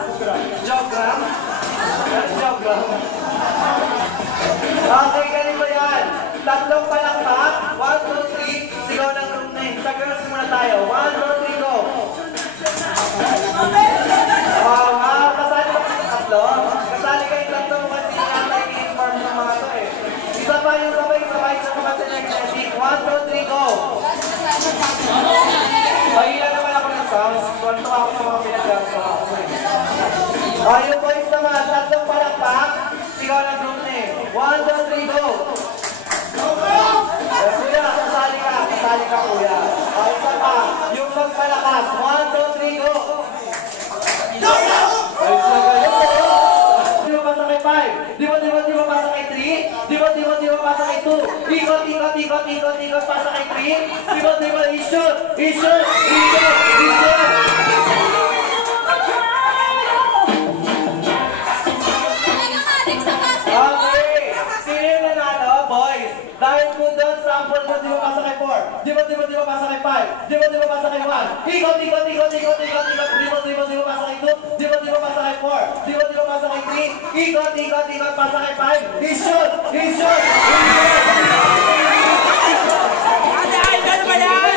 Joke lang? Joke lang? Okay, ganito yan. Tatlong palakpak. 1, 2, 3. Sigaw ng group name. Sa girls muna tayo. 1, 2, 3, go. Wow, kasali ba kayo tatlo? Kasali kayo tatlo. Mukhang hindi nata i-inform ng mga to eh. Isa pa yung sabay-sabay sa mga select-setting. 1, 2, 3, go. Mahila naman ako ng sounds. Tuwan ako sa mga pinag-gawa ako eh. Yung boys naman, tatlong palakpak. Sigaw ng group name. 1, 2, 3, go. Kuya, kasali ka kuya. Isa pa, yung mas malakas. 1, 2, 3, go. Di ba pasa kay 5? Di ba pasa kay 3? Di ba pasa kay 2? Ikot, pasa kay 3? Di ba, i-shoot! Dahil po doon, sample mo, di ba pasa kay 4? Di ba pasa kay 5? Di ba pasa kay 1? Ikot, di ba pasa kay 2? Di ba pasa kay 4? Di ba pasa kay 3? Ikot, pasa kay 5? I-shoot! Ano ba yan?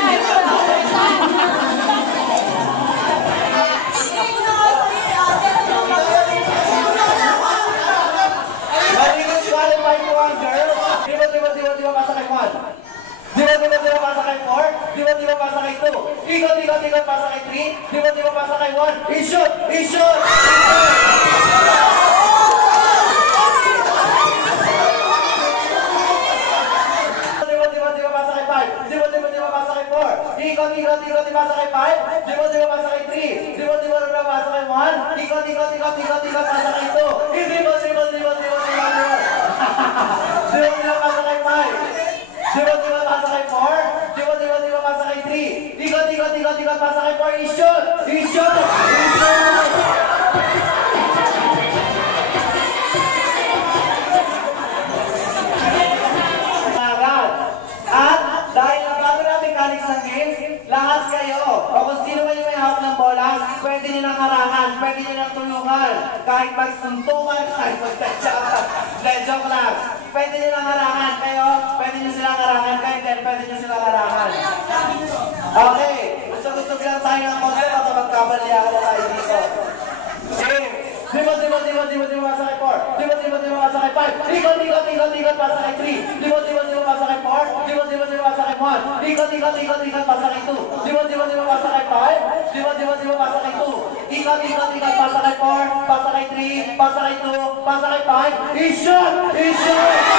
Qualify po ang girls. Di ba pasa kay 1? Di ba pasa kay 4? Di ba pasa kay 2? Ikot, pasa kay 3? Di ba pasa kay 1? I-shoot! Di ba pasa kay 5? Di ba pasa kay 4? Ikot, pasa kay 5? Di ba pasa kay 3? Di ba pasa kay 1? Ikot, pasa kay 2? Di ba pasa kay 5? Di ba pasa kay 4? Di ba pasa kay 3? Ikot, pasa kay 4? I-shoot! At dahil nabago na mechanics ng games, lahat kayo, o kung sino man yung may hawak ng bola, pwede nyo ng harangan, pwede nyo ng tulungan, kahit magsuntukan, kahit magtatsyakan. Joke lang. Pwede nyo ng harangan kayo, pwede nyo silang harangan, kahit din, pwede nyo silang harangan. Okay, gusto lang tayo ng konti, baka magkabalyahan na tayo dito. Di ba pasa kay 4? Di ba pasa kay 5? Ikot, pasa kay 3? Di ba pasa kay 4? Di ba pasa kay 1? Ikot, pasa kay 2? Di ba pasa kay 5? Di ba pasa kay 2? Ikot, pasa kay 4? Pasa kay 3? Pasa kay 2? Pasa kay 5? I-shoot!